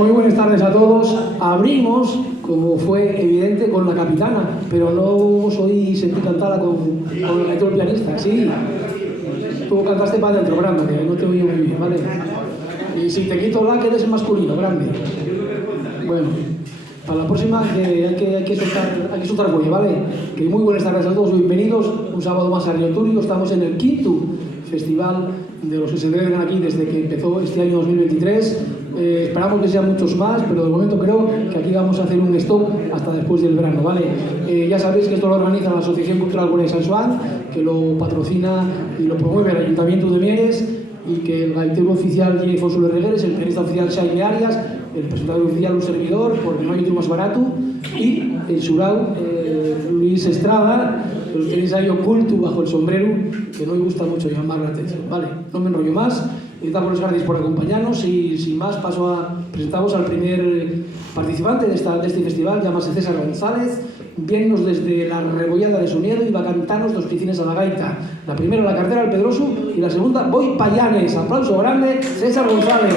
Muy buenas tardes a todos. Abrimos, como fue evidente, con la capitana, pero no soy sentí cantada con el pianista. Sí, tú cantaste para adentro, grande, que no te oí muy bien, ¿vale? Y si te quito la, que eres masculino, grande. Bueno, para la próxima hay que soltar cuello, ¿vale? Que muy buenas tardes a todos, bienvenidos un sábado más a Río Turio. Estamos en el quinto festival de los que se celebran aquí desde que empezó este año 2023. Esperamos que sean muchos más, pero de momento creo que aquí vamos a hacer un stop hasta después del verano, ¿vale? Ya sabéis que esto lo organiza la Asociación Cultural Güell de Sant Joan, que lo patrocina y lo promueve el Ayuntamiento de Mieres, y que el gaitero oficial es Fonso Regueres, el pianista oficial Xaime Arias, el presentador oficial un servidor, porque no hay otro más barato, y el xurao Luis Estrada, que lo tenéis ahí oculto bajo el sombrero, que no me gusta mucho llamar la atención, ¿vale? No me enrollo más, y damos las gracias por acompañarnos, y sin más paso a presentaros al primer participante de este festival, llámase César González. Viennos desde la Rebollada de Soniedo y va a cantarnos dos piscines a la gaita. La primera, La Cartera al Pedroso, y la segunda, Voy Payanes. Aplauso grande, César González.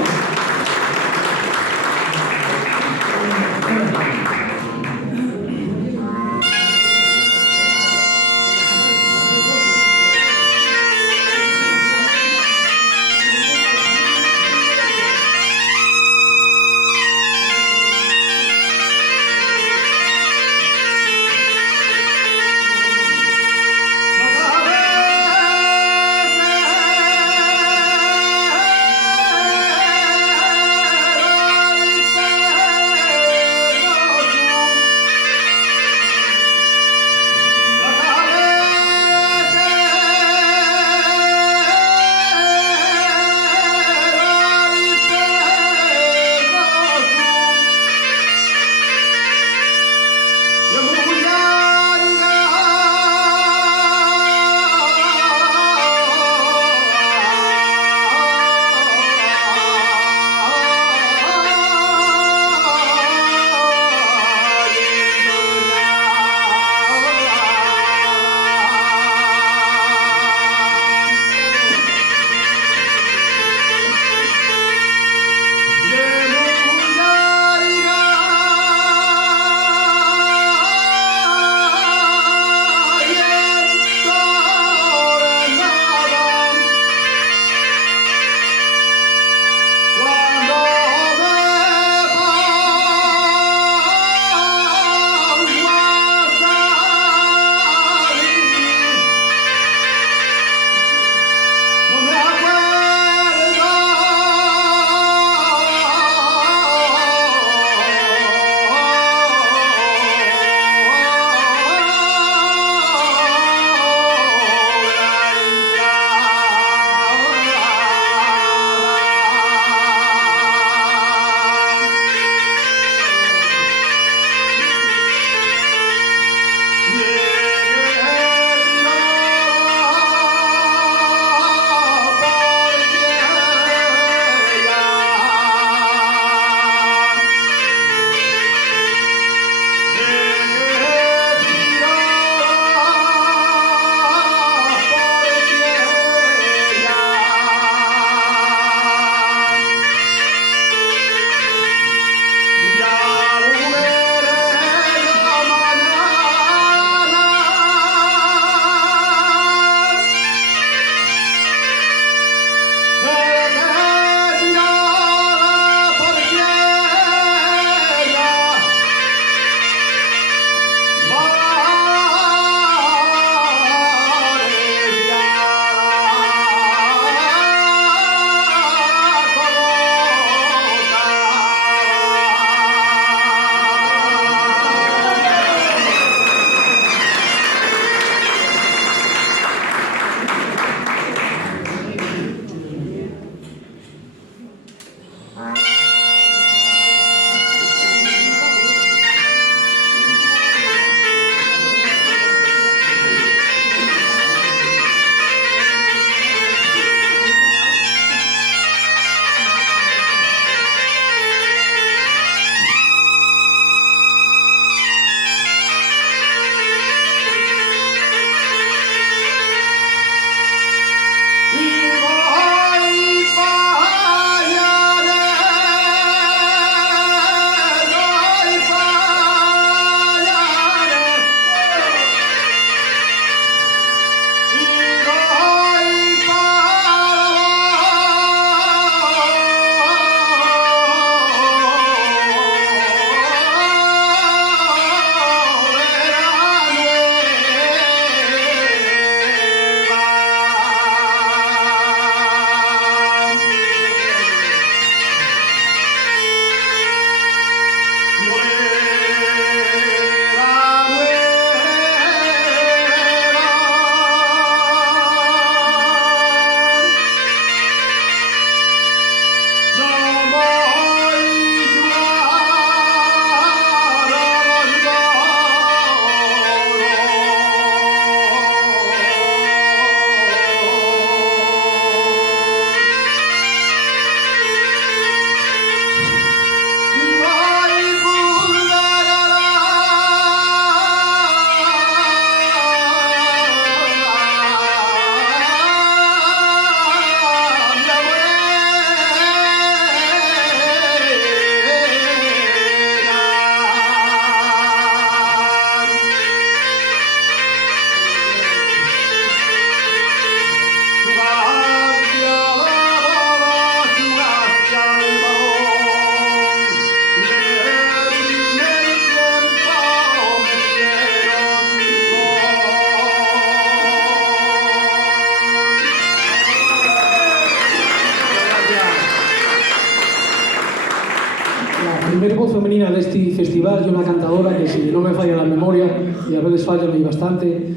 primer voz femenina de este festival y una cantadora que, si no me falla la memoria, y a veces falla bastante,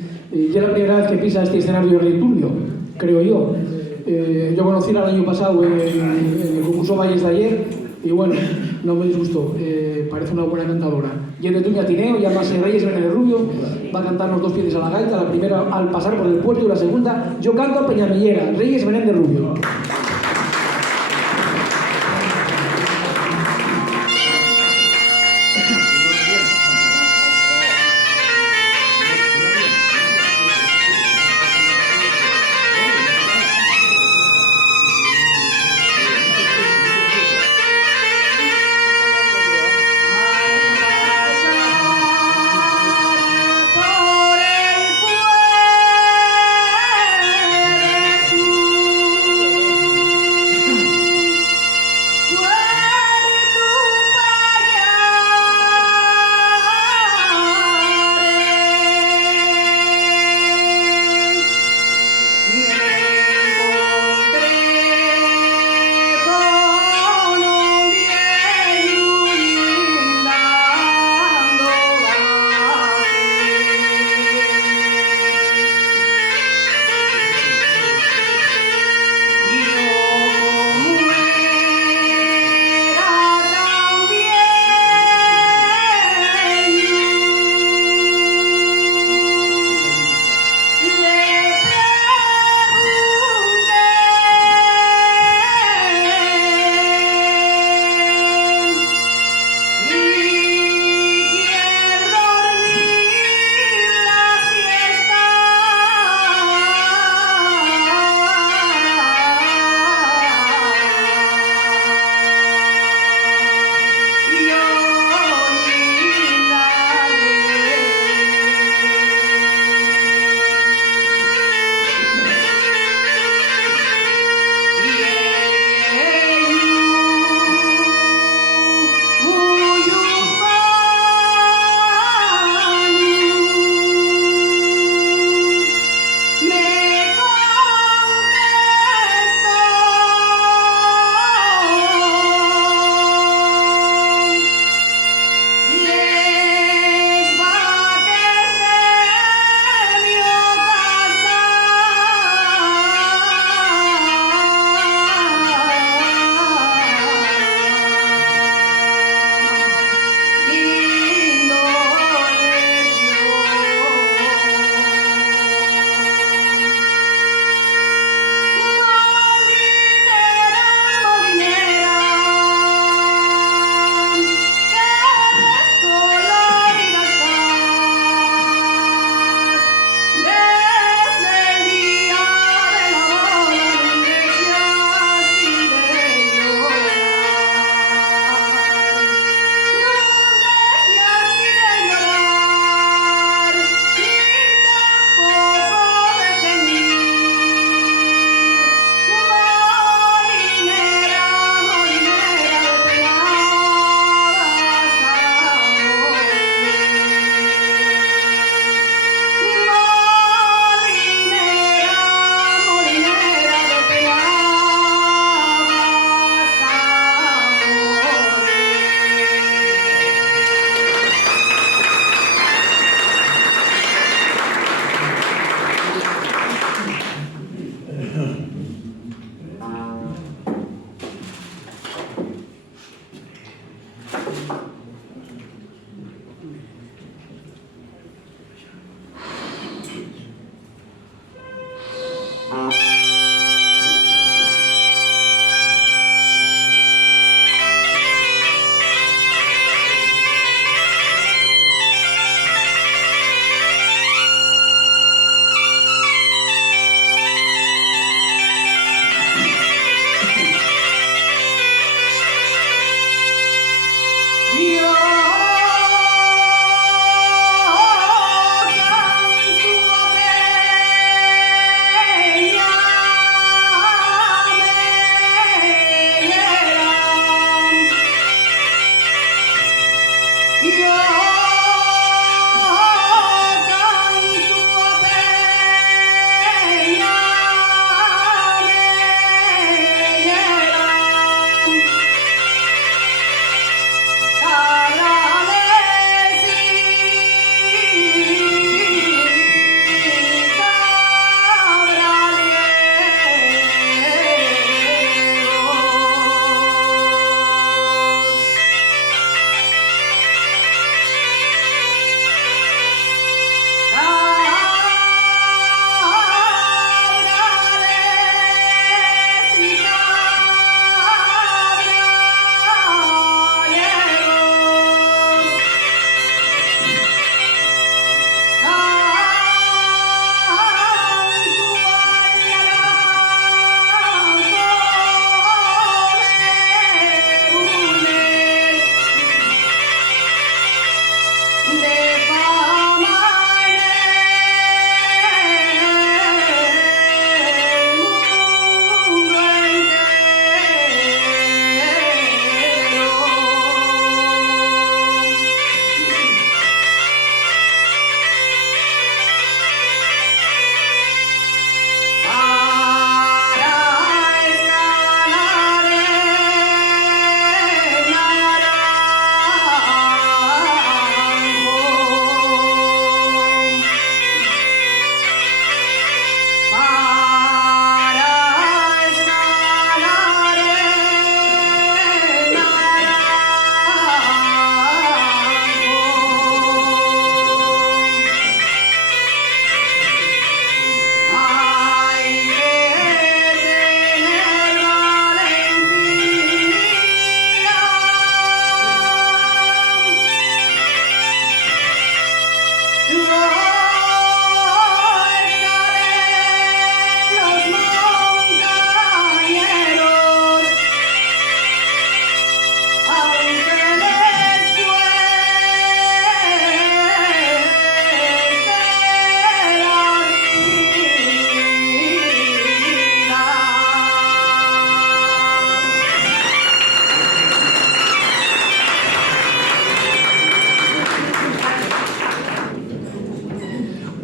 ya la primera vez que pisa este escenario de Turbio, creo yo. Yo conocí el año pasado en el concurso Valles de ayer y bueno, no me disgustó, parece una buena cantadora. Y en de Tuña Tineo, ya más Reyes Menéndez Rubio, va a cantarnos dos piezas a la gaita, la primera al pasar por el puerto y la segunda, yo canto a Peñamillera, Reyes Menéndez Rubio.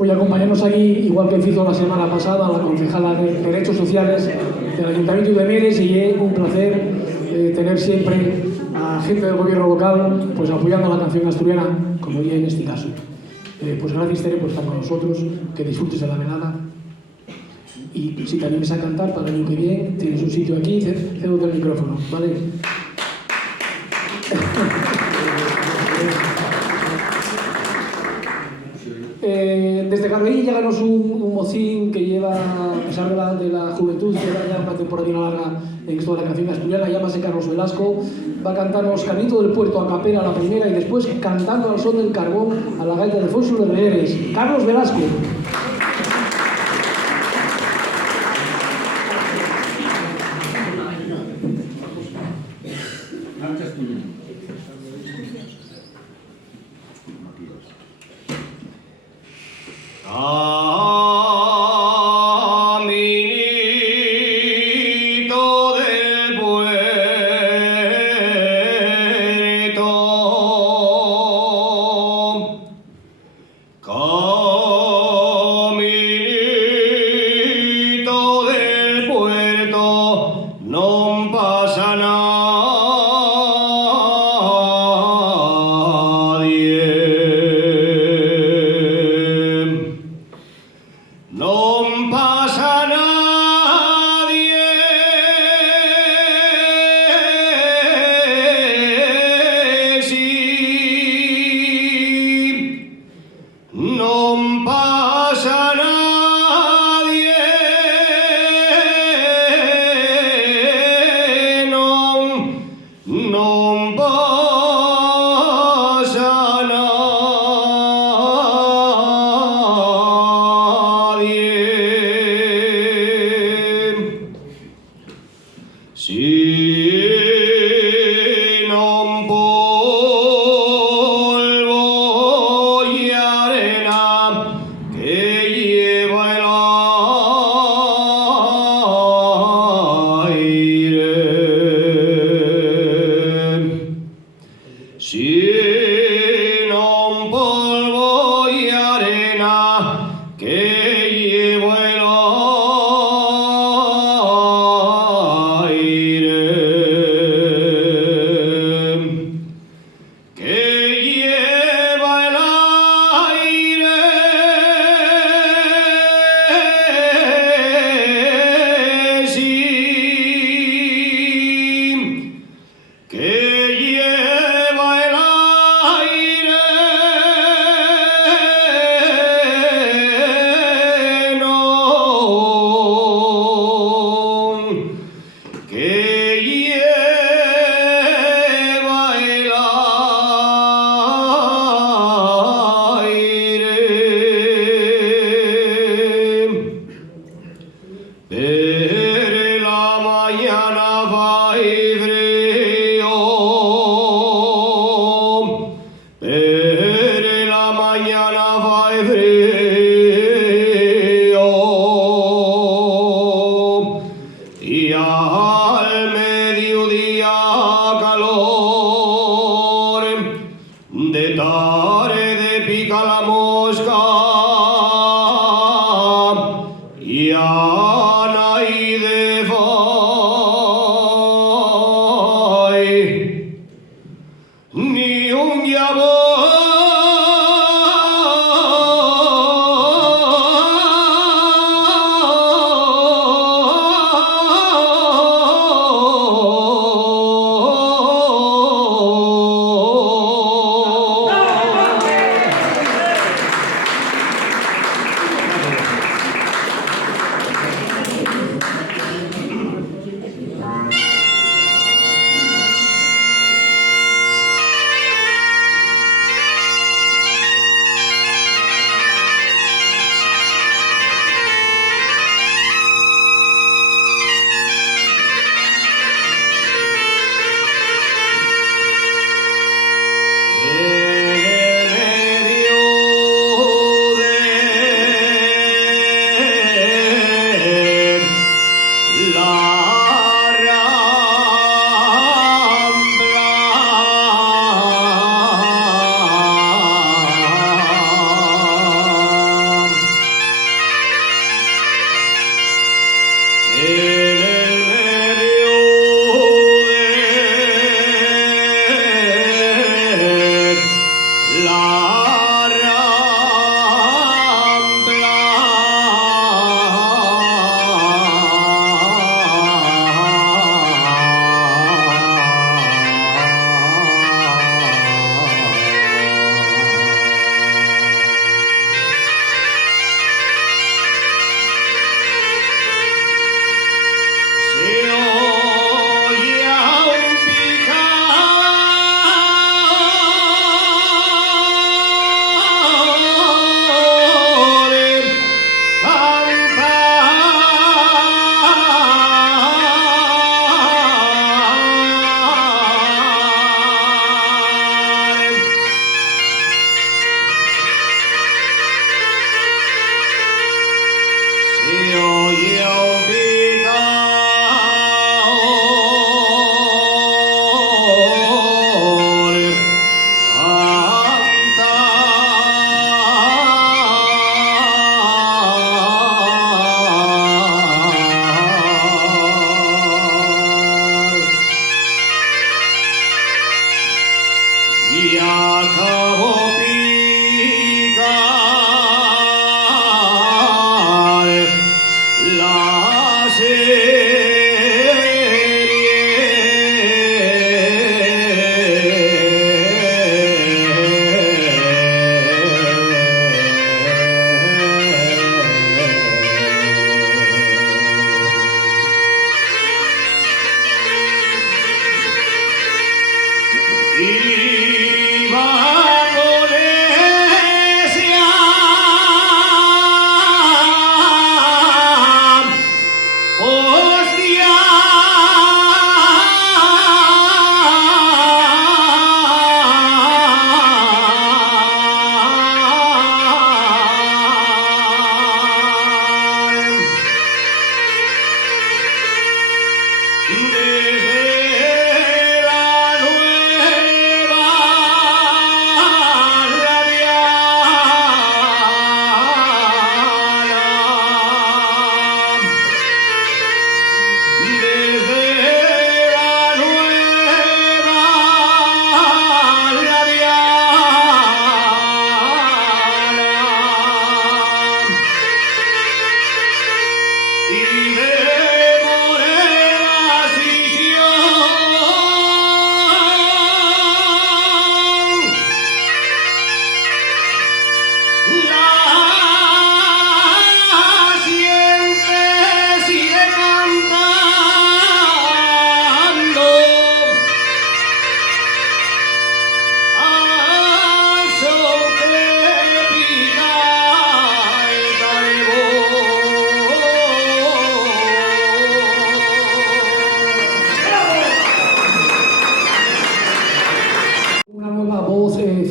Voy a acompañarnos aquí, igual que hizo la semana pasada, la concejala de Derechos Sociales del Ayuntamiento de Mieres, y es un placer tener siempre a gente del gobierno local pues apoyando la canción asturiana, como ya en este caso. Pues gracias, Tere, por estar con nosotros, que disfrutes de la velada. Y si te animes a cantar para el año que viene, tienes un sitio aquí, cedo el micrófono, ¿vale? Desde Carveí lléganos un mocín que lleva, a pesar de la juventud, que lleva ya una temporada larga en esto de la canción asturiana, llámase Carlos Velasco, va a cantarnos Caminito del Puerto a capela la primera y después Cantando al son del carbón a la gaita de Fonso de Reeres. Carlos Velasco.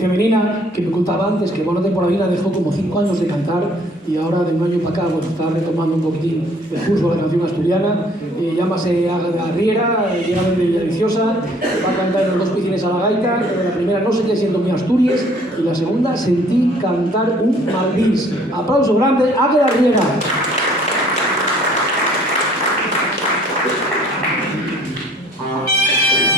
femenina que me contaba antes que Bona Temporadina dejó como 5 años de cantar y ahora de un año para acá bueno, está retomando un poquitín el curso de la canción asturiana. Llámase Águeda Riera, llega de Villaviciosa, va a cantar los 2 piscines a la gaita. La primera no sé qué siento mi Asturias y la segunda sentí cantar un Malvís. Aplauso grande, Águeda Riera. No sé qué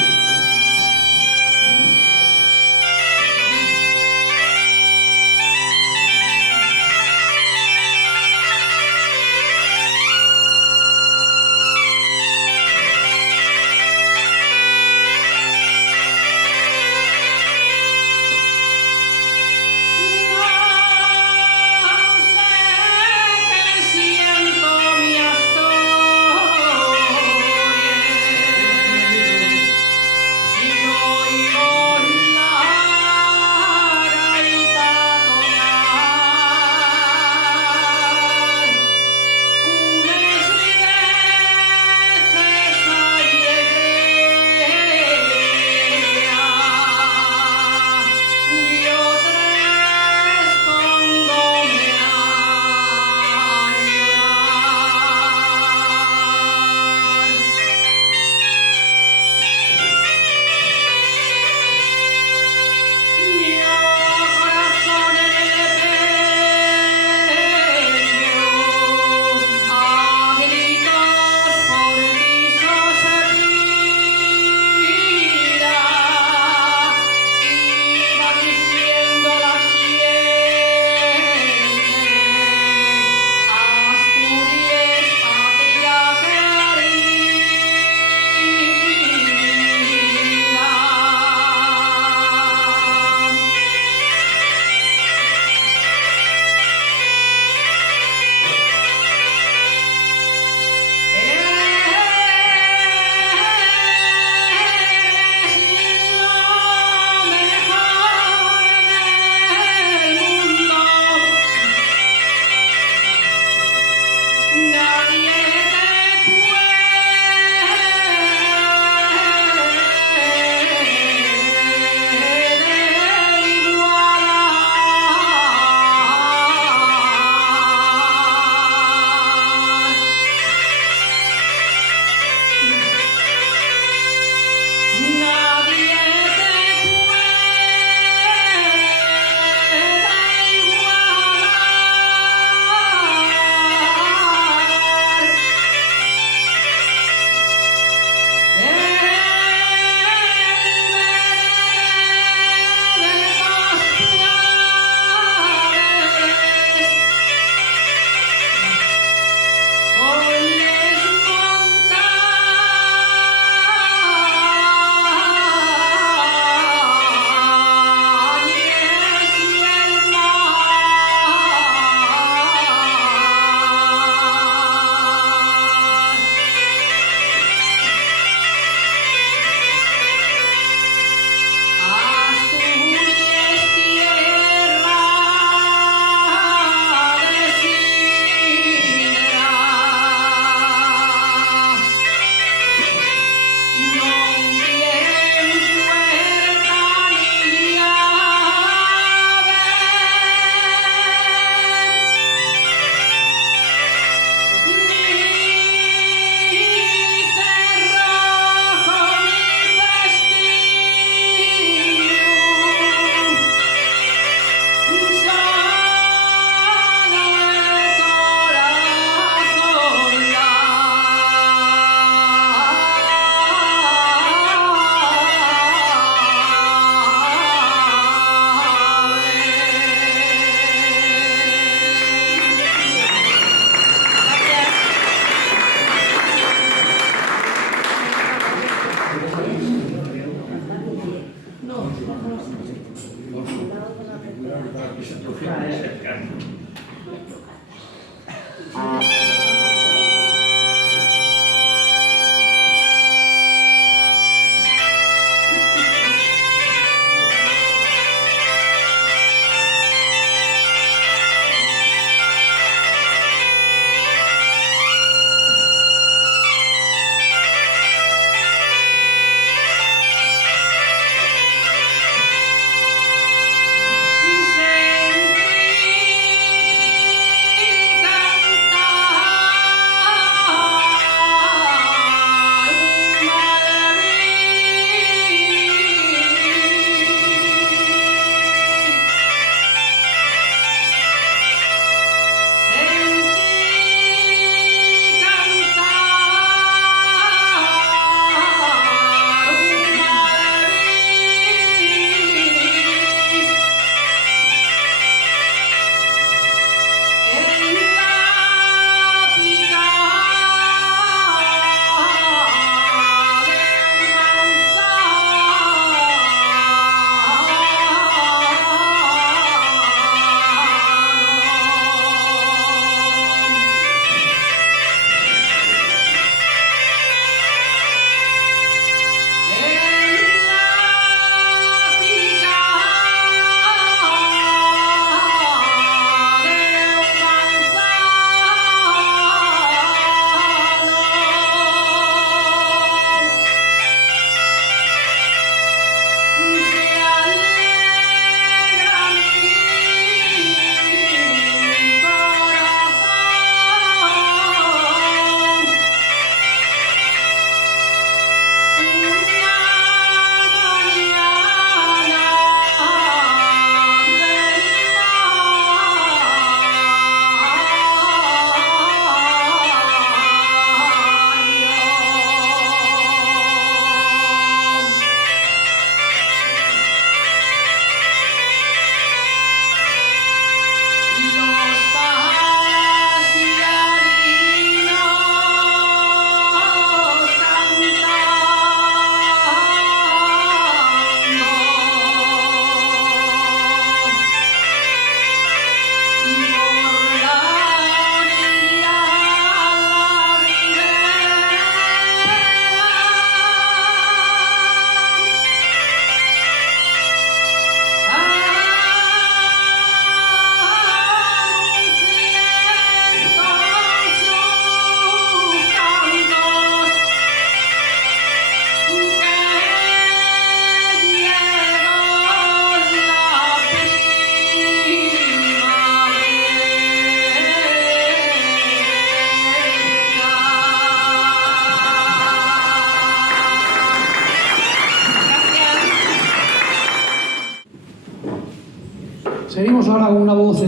Seguimos ahora con una voz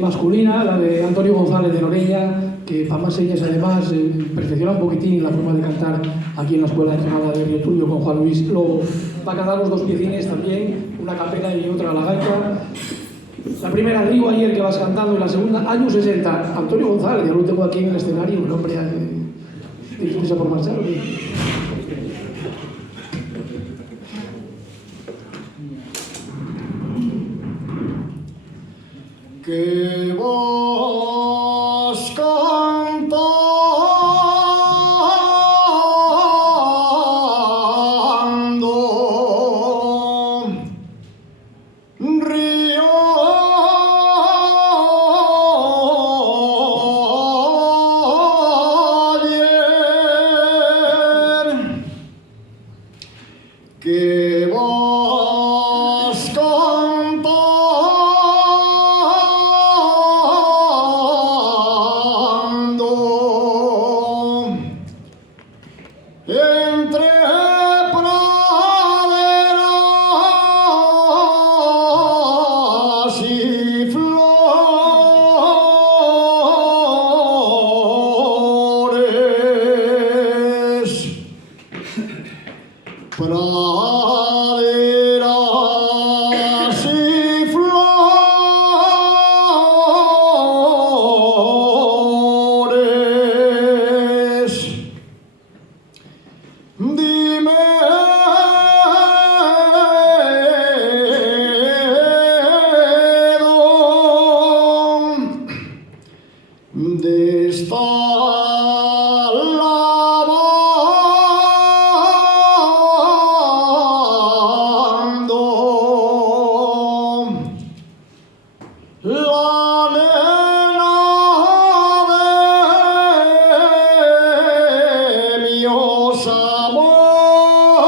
masculina, la de Antonio González de Noreña, que para más señas además perfecciona un poquitín la forma de cantar aquí en la Escuela de Granada de Río Turbio con Juan Luis. Luego va a cantar los dos piecines también, una capela y otra a la gaita. La primera Río ayer que vas cantando y la segunda años 60. Antonio González, ya lo tengo aquí en el escenario, un hombre ¿tienes prisa por marchar o qué? Que vas cantando río ayer, que vas cantando entre praderas y flores, praderas y flores. Dime dónde está lavando la nena de mis amores.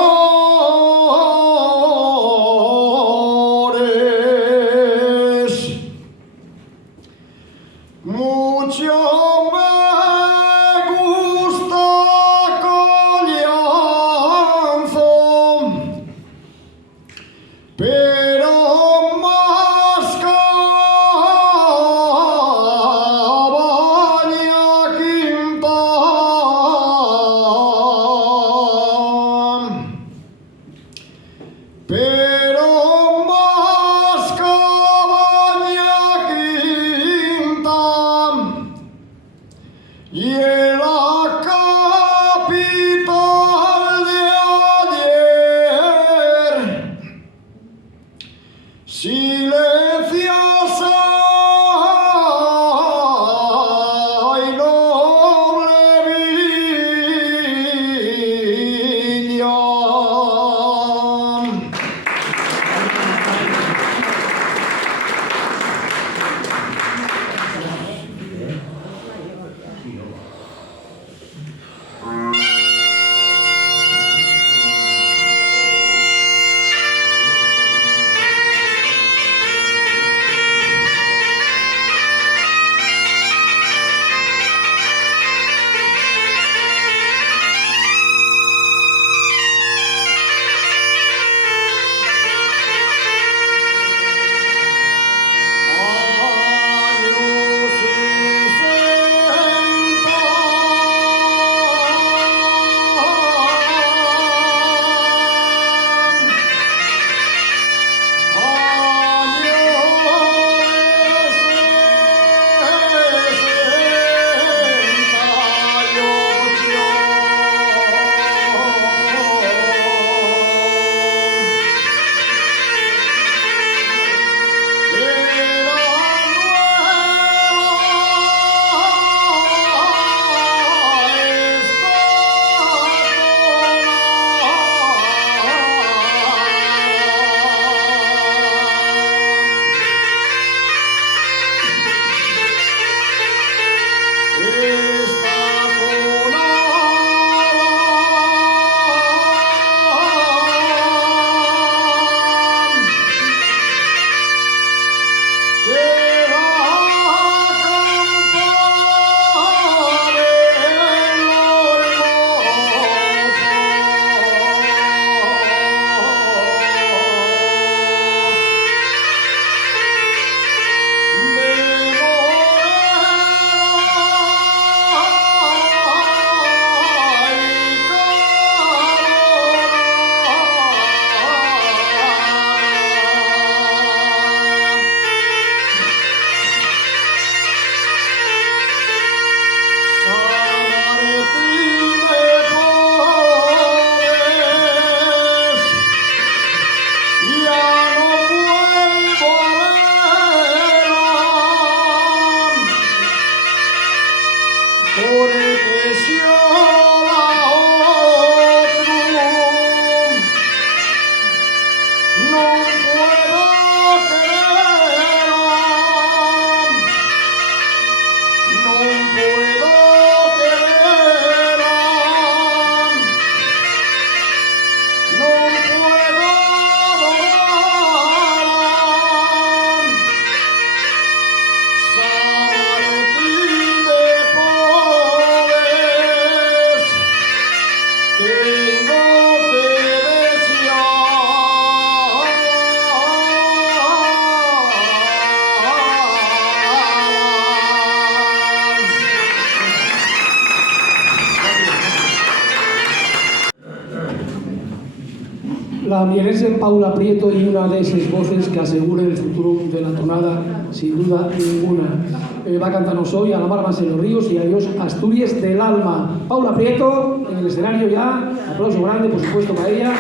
la mielense Paula Prieto y una de esas voces que aseguren el futuro de la tonada, sin duda ninguna. Va a cantarnos hoy Alabarse los ríos y Adiós Asturias del alma. Paula Prieto en el escenario ya, aplauso grande por supuesto para ella.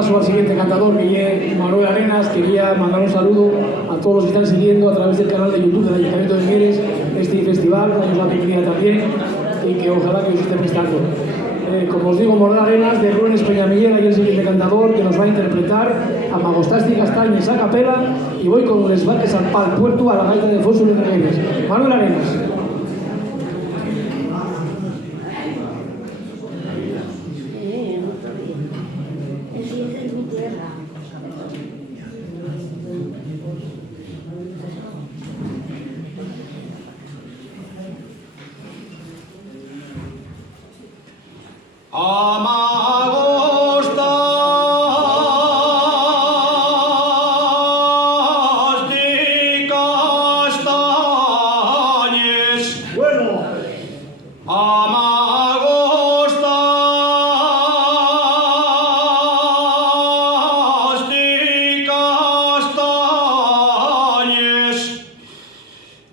paso al siguiente cantador, que es Manuel Arenas. Quería mandar un saludo a todos los que están siguiendo a través del canal de YouTube del Ayuntamiento de Mieres este festival, danos la bienvenida también y que ojalá que os esté prestando. Como os digo, Manuel Arenas de Ruenes Peñamillera y el siguiente cantador que nos va a interpretar a Magostasti Castañes a capela, y voy con Les Vaques al Pal Puerto a la gaita de Fosso de Regueres. Manuel Arenas.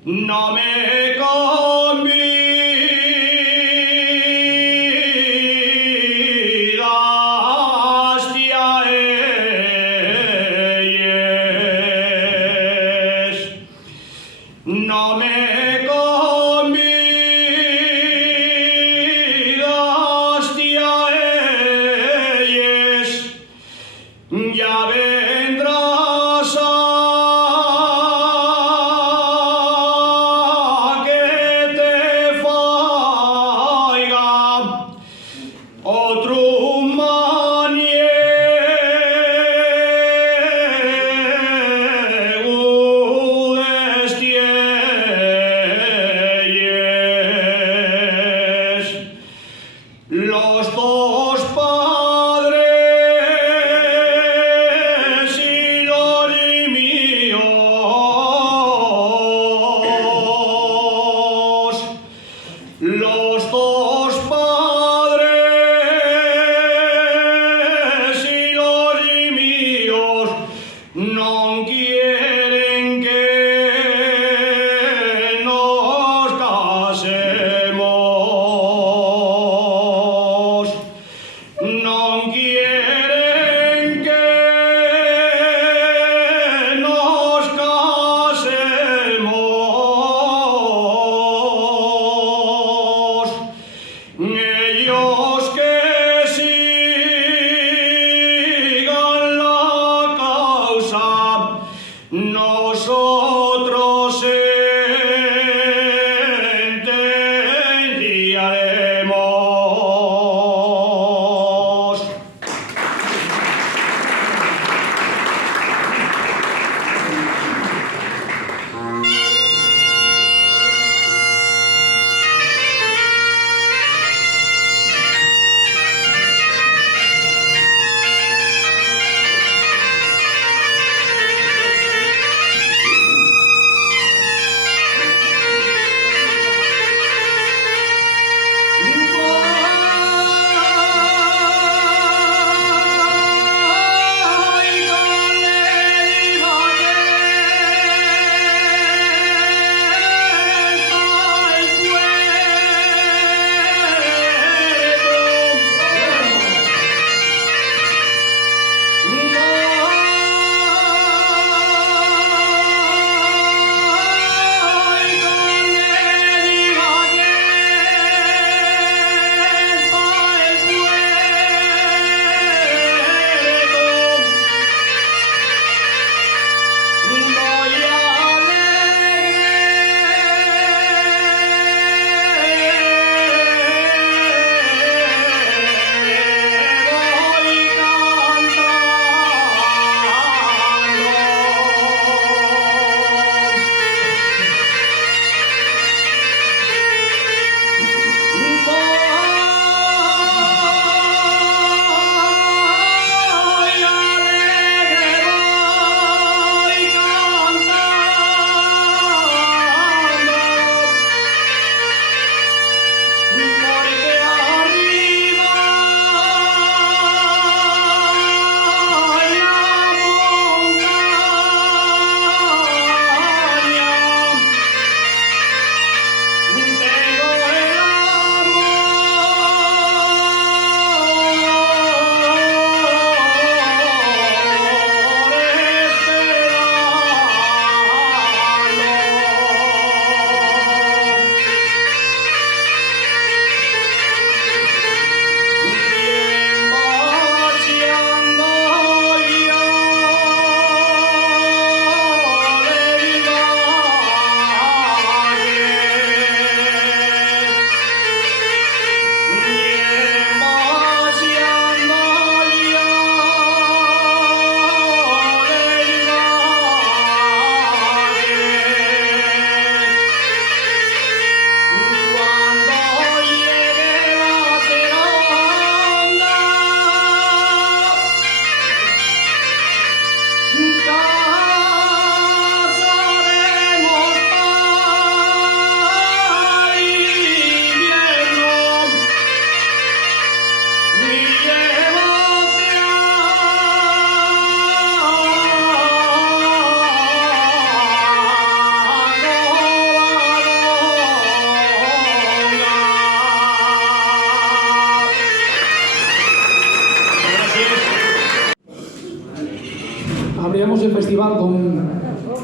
No me convidaste a ellas, no me convidaste a ellas, ya vendrás a otro maniego destiene.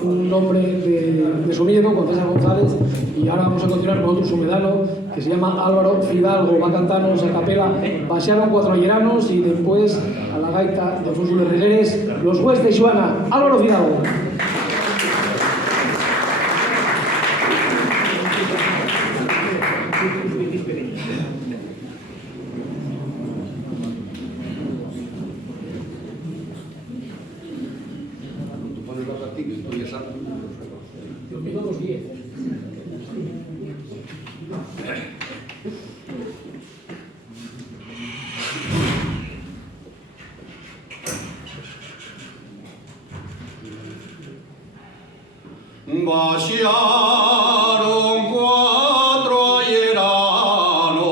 un nombre de su nieto, con César González, y ahora vamos a continuar con otro sumedano que se llama Álvaro Fidalgo. Va a cantarnos a capela Baixaron cuatro alleranos y después a la gaita de Alfonso de Regueres, Los Gües de Xoana. Álvaro Fidalgo. Los 10. Baixaron cuatro alleranos,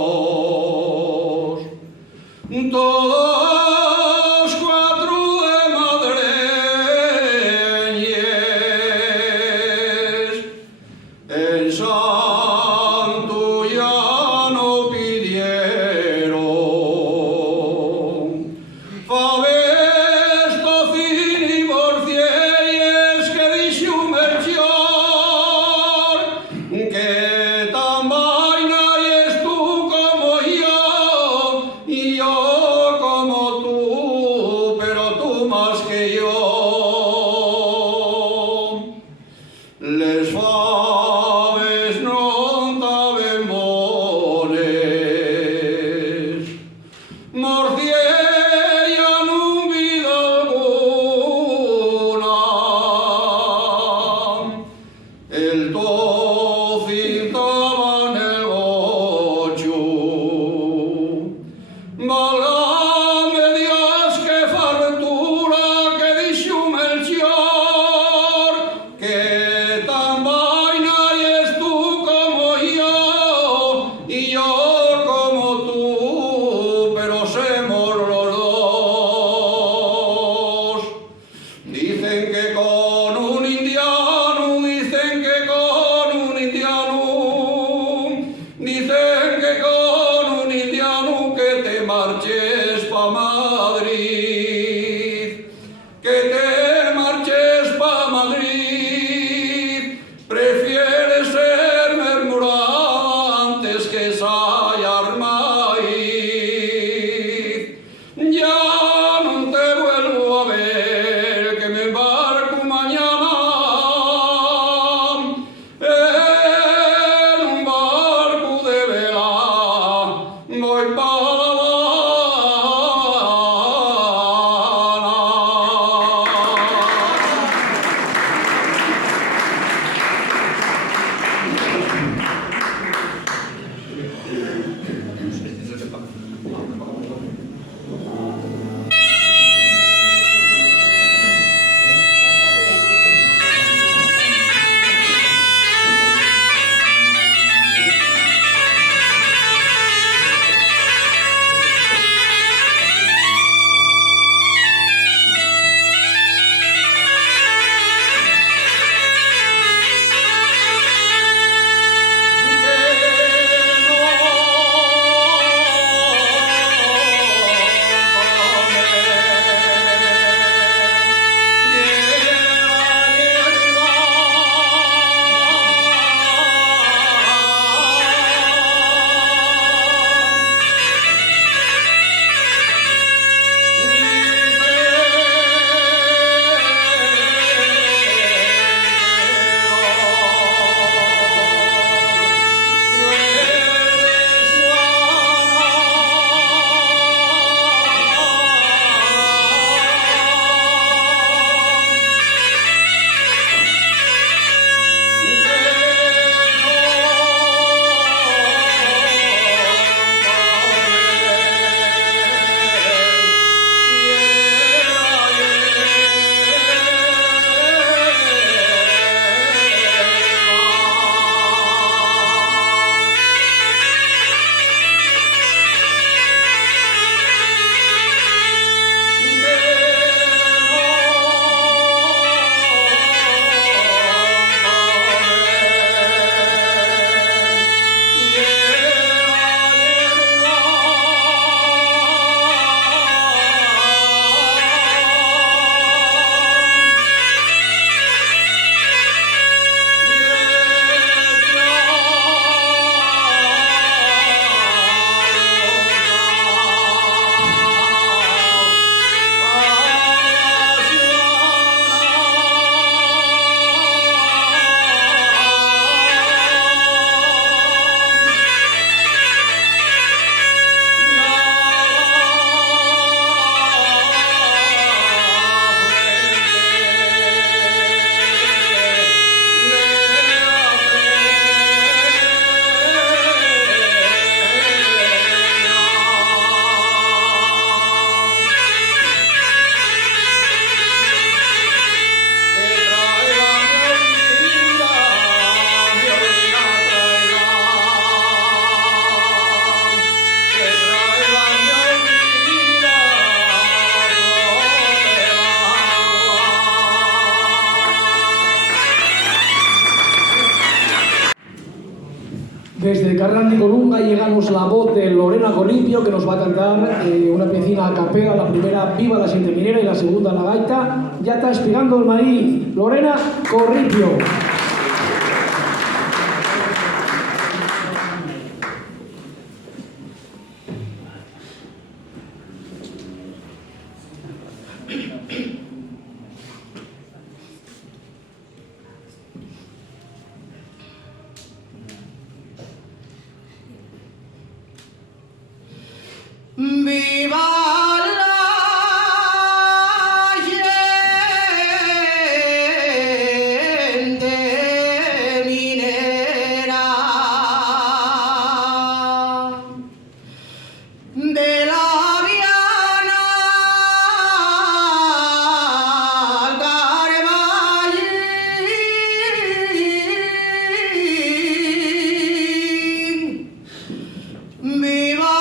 todos cuatro de madreñes, en santo llano pidieron faves, tocino y morcielles, que dixo Melchior, que tan vaina eres tú como y yo como tú, pero tú más que yo. Les faves non taben bones, morciella nun vida alguna, el tocin taba negocio. Válgame Dios, que fartura, que dixo Melchior, que tan vaina eres tú como y yo como tú, pero semos los dos. Dicen que con un indiano, dicen que con un indiano, dicen que con un indiano que te marches pa' Madrid, que te marches pa' Madrid, prefieres ser mermurada antes que sayar maíz. Ya no te vuelvo a ver, que me embarco mañana en un barco de vela, voy pa' La Desde Carrandi Colunga llegamos la voz de Lorena Corripio, que nos va a cantar una piecina a capela, la primera Viva la Siente Minera y la segunda La Gaita. Ya está espigando el maíz, Lorena Corripio. Viva la gente minera de la Viana al Carballín. Viva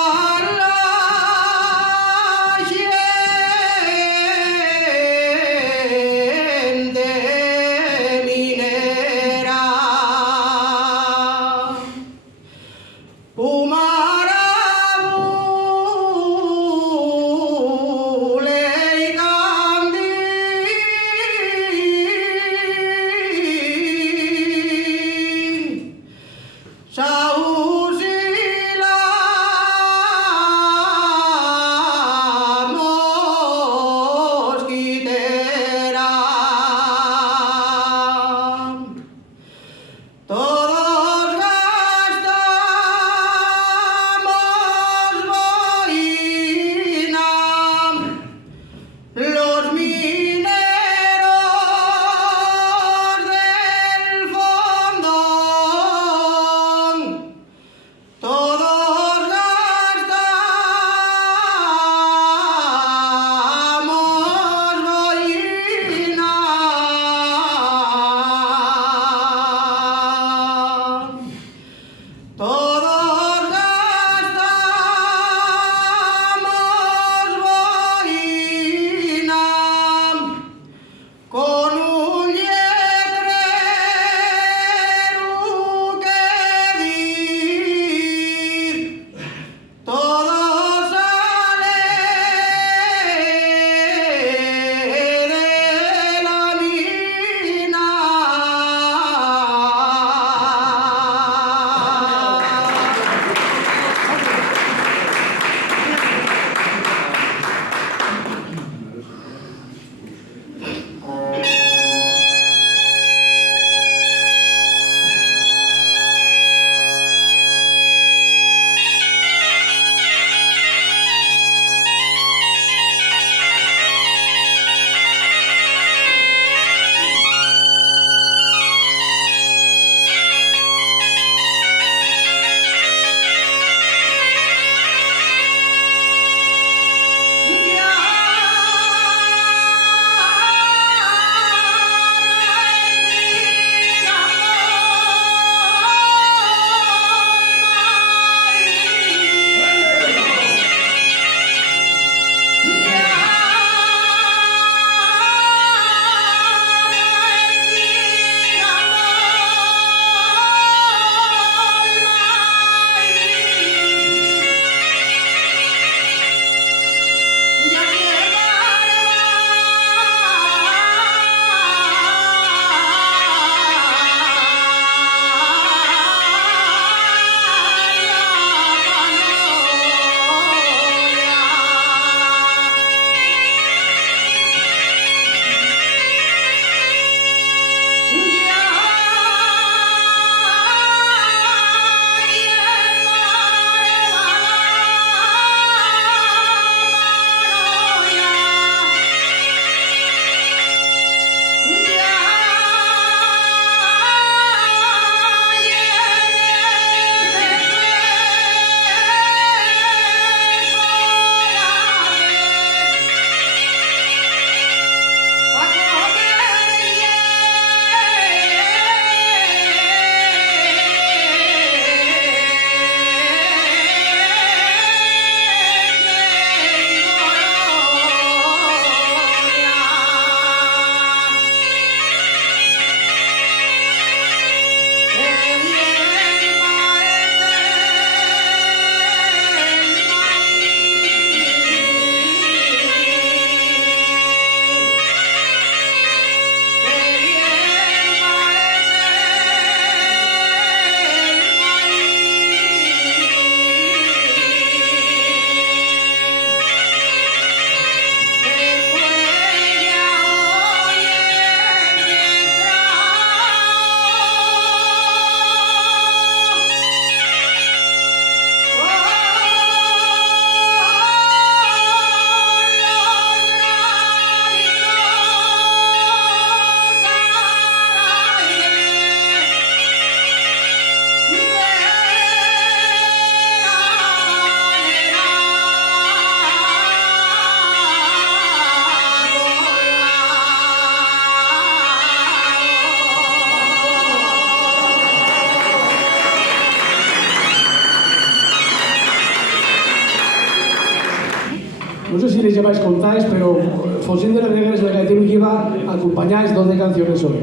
no sé si les lleváis contáis, pero Fosín de Regueres de Gaetero lleva acompañáis 12 canciones hoy.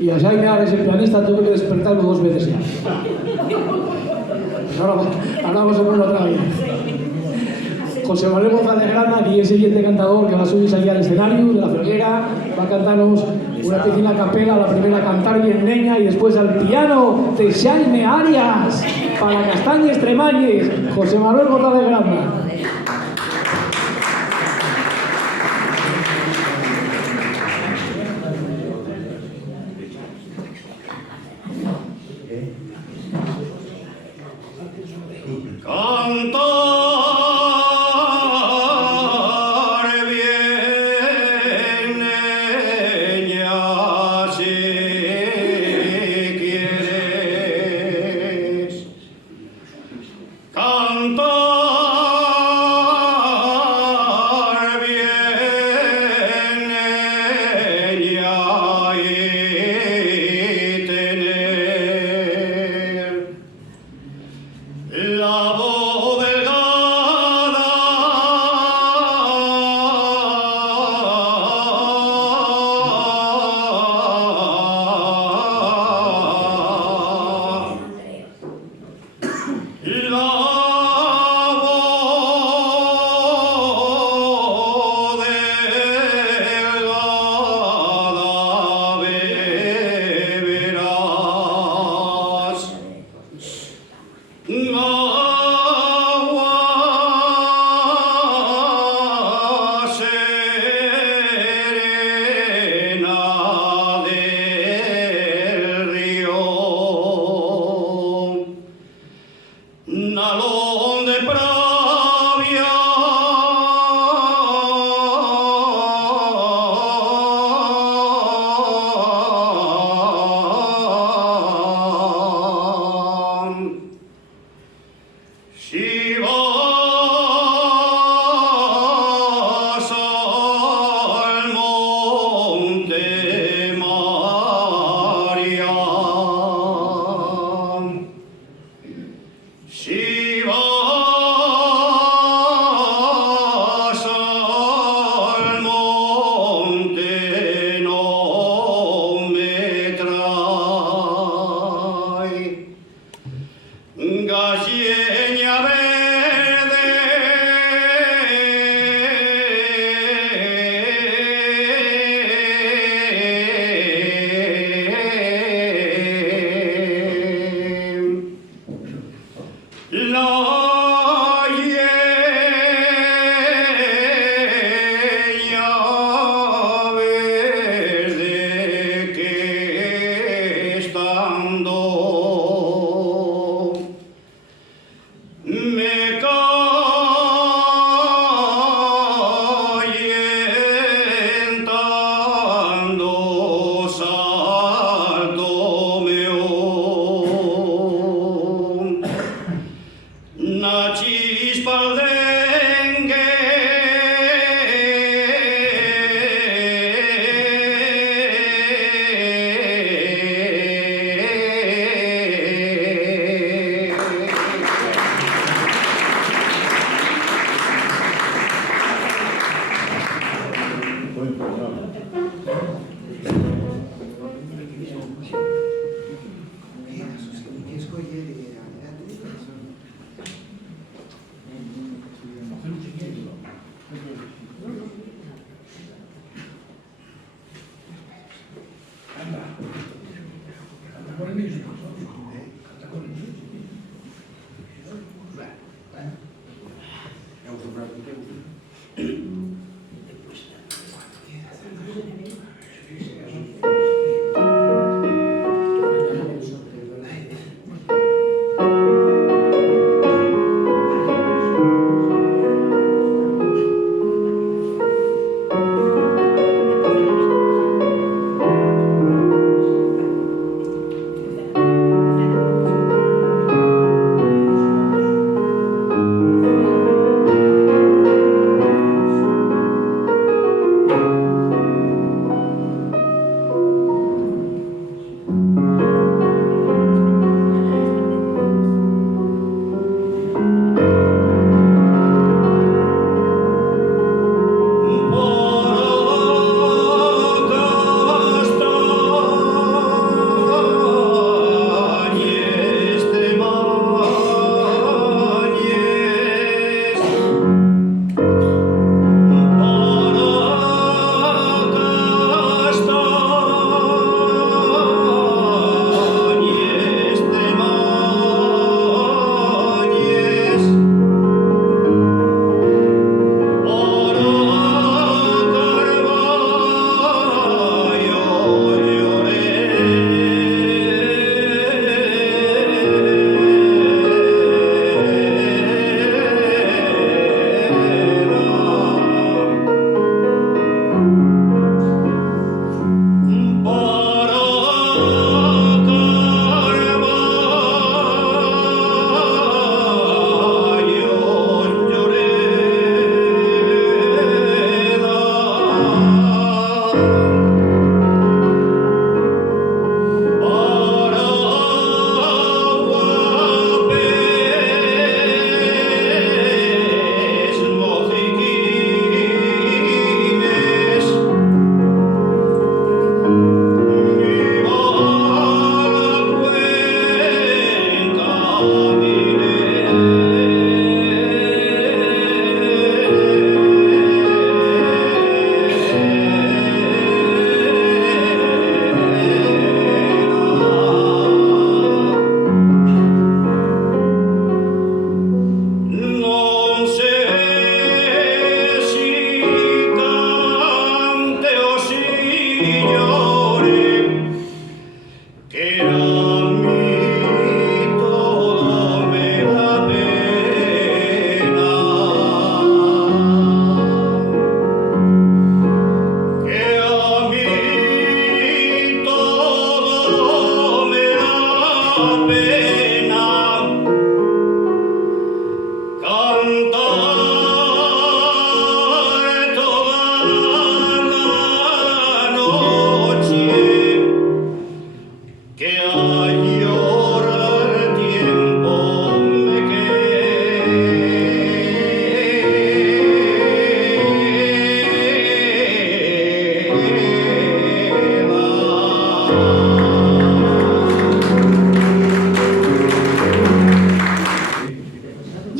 Y a Jaime Ares, el pianista, tuve que despertarlo 2 veces ya. Pues ahora vamos a ponerlo otra vez. José Manuel González Grana, y el siguiente cantador que va a subirse aquí al escenario de la Felguera, va a cantarnos una pequeña capela, la primera a cantar bien leña y después al piano de Jaime Arias para Castañes Tremañes, José Manuel González Grana.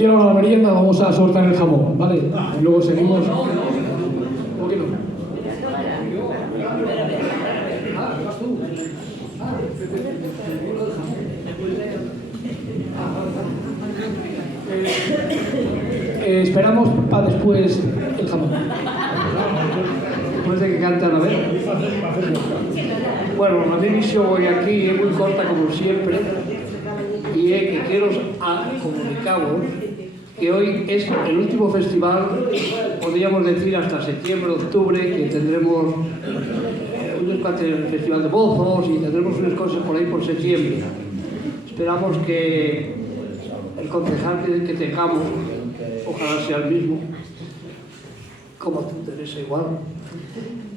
quiero ahora la merienda, vamos a soltar el jamón, ¿vale? Y luego seguimos. ¿Por qué no? ¿Vas tú? Esperamos para después el jamón. Después de que cante Anabel. Bueno, la mi misión hoy aquí es muy corta como siempre y es que quiero comunicaros que hoy es el último festival, podríamos decir hasta septiembre, octubre, que tendremos el festival de bozos y tendremos unas cosas por ahí por septiembre. Esperamos que el concejal que tengamos, ojalá sea el mismo, como tú, Teresa, igual.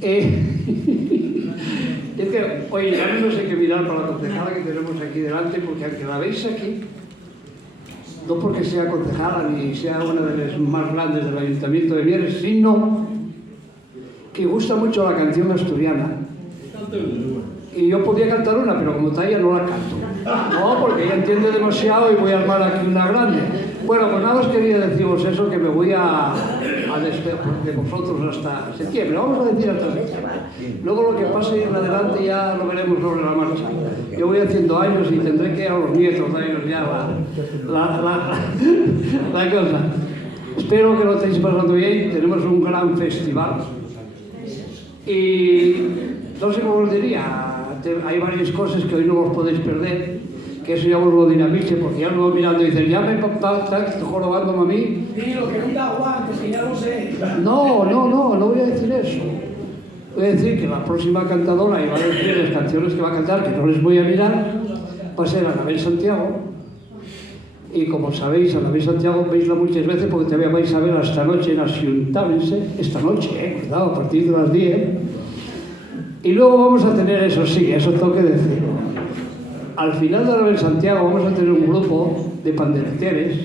Es que, oye, ya no sé qué mirar para la concejala que tenemos aquí delante, porque aunque la veis aquí, no porque sea concejala ni sea una de las más grandes del Ayuntamiento de Mieres, sino que gusta mucho la canción asturiana. Y yo podía cantar una, pero como está ella no la canto. No, porque ella entiende demasiado y voy a armar aquí una grande. Bueno, pues nada os quería deciros eso, que me voy a despedir de vosotros hasta septiembre. Vamos a decir hasta septiembre. Luego lo que pase en adelante ya lo veremos sobre la marcha. Yo voy haciendo años y tendré que a los nietos darles ya la cosa. Espero que lo estéis pasando bien. Tenemos un gran festival. Y no sé cómo os diría, hay varias cosas que hoy no os podéis perder, que eso ya os lo dinamice, porque ya lo voy mirando y dicen, ya me estás jorobándome a mí. Dilo, que no te aguantes, que ya lo sé. No voy a decir eso. Voy a decir que la próxima cantadora, y va a decir las canciones que va a cantar, que no les voy a mirar, va a ser Anabel Santiago. Y como sabéis, Anabel Santiago veisla muchas veces porque también vais a ver esta noche en Asiuntábense, esta noche, cuidado, a partir de las 10. Y luego vamos a tener, eso sí, eso tengo que decirlo. Al final de Anabel Santiago vamos a tener un grupo de pandereteres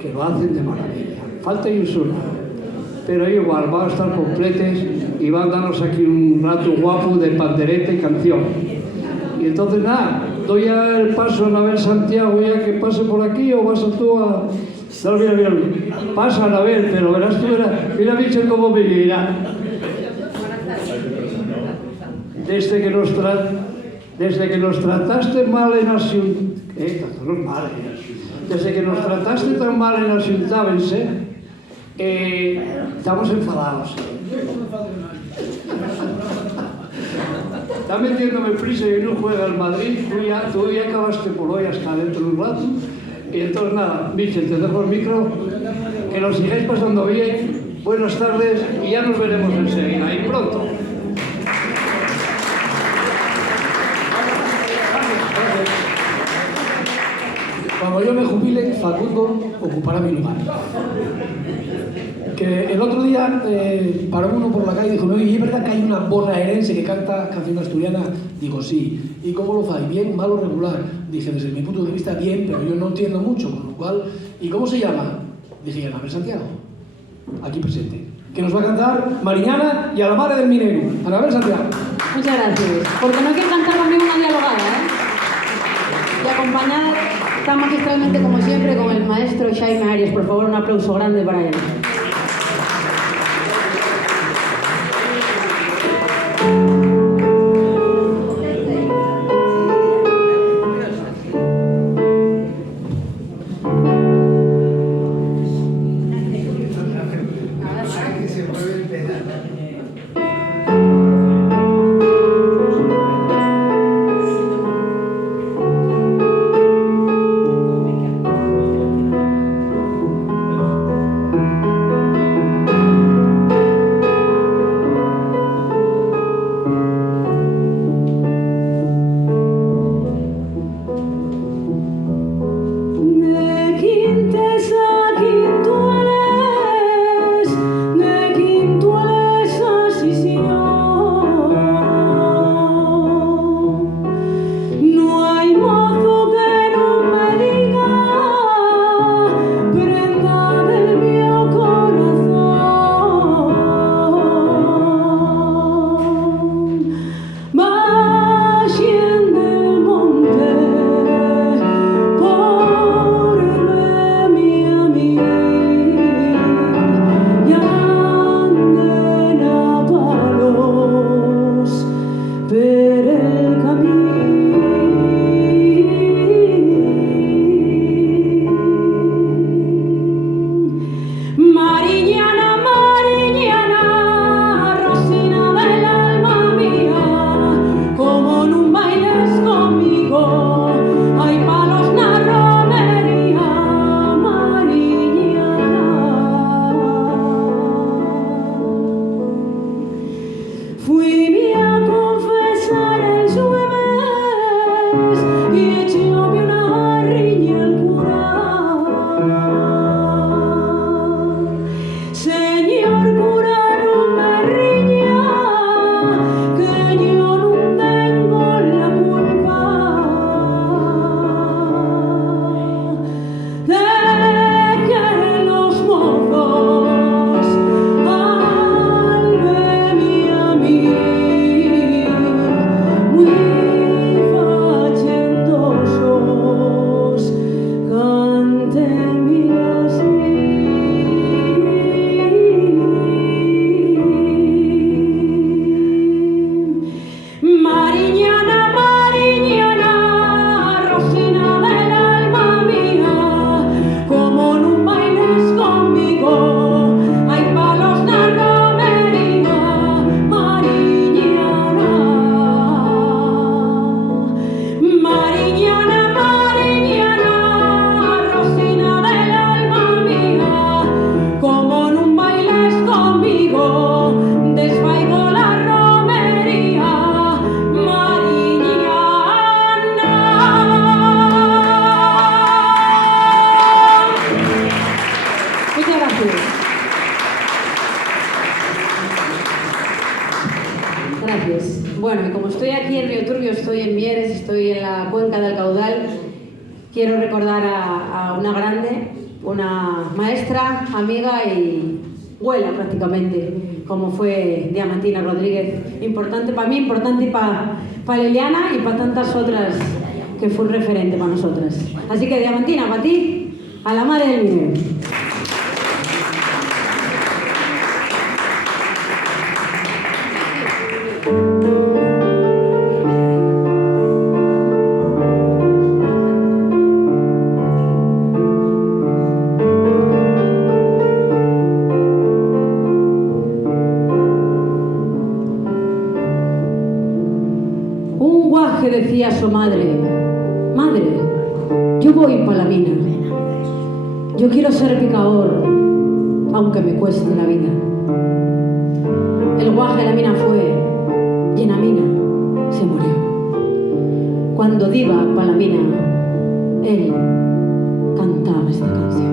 que lo hacen de maravilla. Falta Yusuna, pero igual van a estar completos y van a darnos aquí un rato guapo de pandereta y canción. Y entonces nada, doy ya el paso a Anabel Santiago ya que pase por aquí o vas a tú a... No, mira, pasa Anabel, pero verás tú, mira bicho cómo me mira. Desde que nos trataste mal en desde que nos trataste tan mal en Asiuntábense, estamos enfadados. Está metiéndome prisa y no juega el Madrid, tú ya acabaste por hoy hasta dentro de un rato. Y entonces nada, Michel, te dejo el micro, que lo sigáis pasando bien, buenas tardes y ya nos veremos enseguida y pronto. Cuando yo me jubile, Facundo ocupará mi lugar. Que el otro día paró uno por la calle y dijo, ¿y es verdad que hay una bonaerense que canta canción asturiana? Digo, sí. ¿Y cómo lo fai? ¿Bien, mal o regular? Dije, desde mi punto de vista, bien, pero yo no entiendo mucho, con lo cual... ¿Y cómo se llama? Dije, Anabel Santiago, aquí presente, que nos va a cantar Mariñana y a la madre del minero. Anabel Santiago. Muchas gracias. Porque no hay que cantar conmigo una dialogada, Y acompañar tan magistralmente como siempre con el maestro Xaime Arias. Por favor, un aplauso grande para él. la cuenca del Caudal, quiero recordar a una grande, una maestra, amiga y abuela prácticamente, como fue Diamantina Rodríguez. Importante para mí, importante para Liliana y para tantas otras que fue un referente para nosotras. Así que Diamantina, para ti, a la madre del minero. Un guaje decía a su madre: madre, yo voy pa' la mina. Yo quiero ser picador, aunque me cueste la vida. El guaje de la mina fue, y en la mina se murió. Cuando iba pa' la mina, él cantaba esta canción.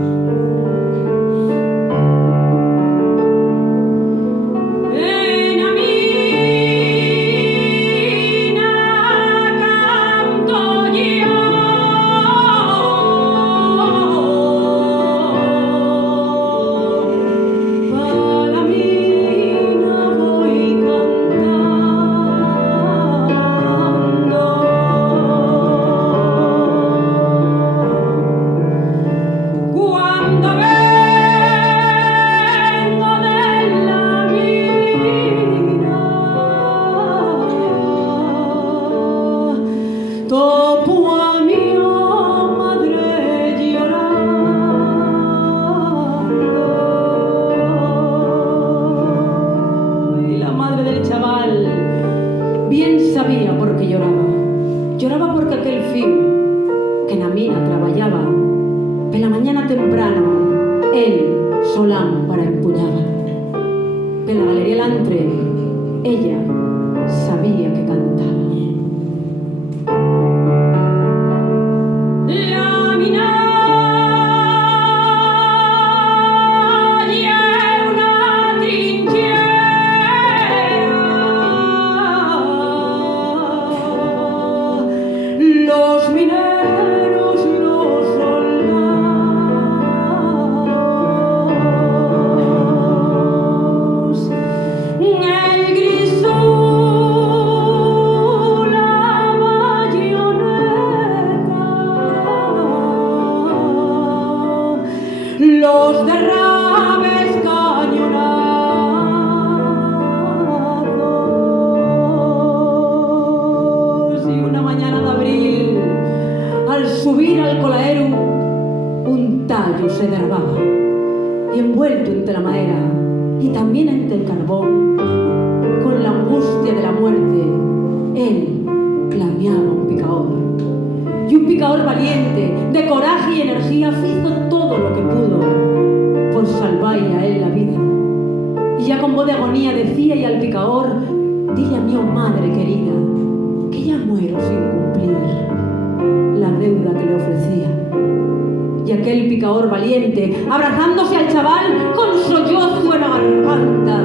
Bien sabía por qué lloraba. Lloraba porque aquel fiu que na mina traballaba, pela mañana temprano, el solán para empuñaba. Pela galería lantre, ella sabía que cantaba. La mina los mineros, los soldados, el grisú, la bayoneta, los derrames cañonazos. Y una mañana de abril, al subir al colaero, un tallo se derrababa y envuelto entre la madera y también entre el carbón, con la angustia de la muerte, él clameaba un picador. Y un picador valiente, de coraje y energía, hizo todo lo que pudo por salvarle a él la vida. Y ya con voz de agonía decía y al picador: dile a mi madre querida que ya muero sin cumplir la deuda que le ofrecía. Y aquel picador valiente, abrazándose al chaval con sollozo en la garganta,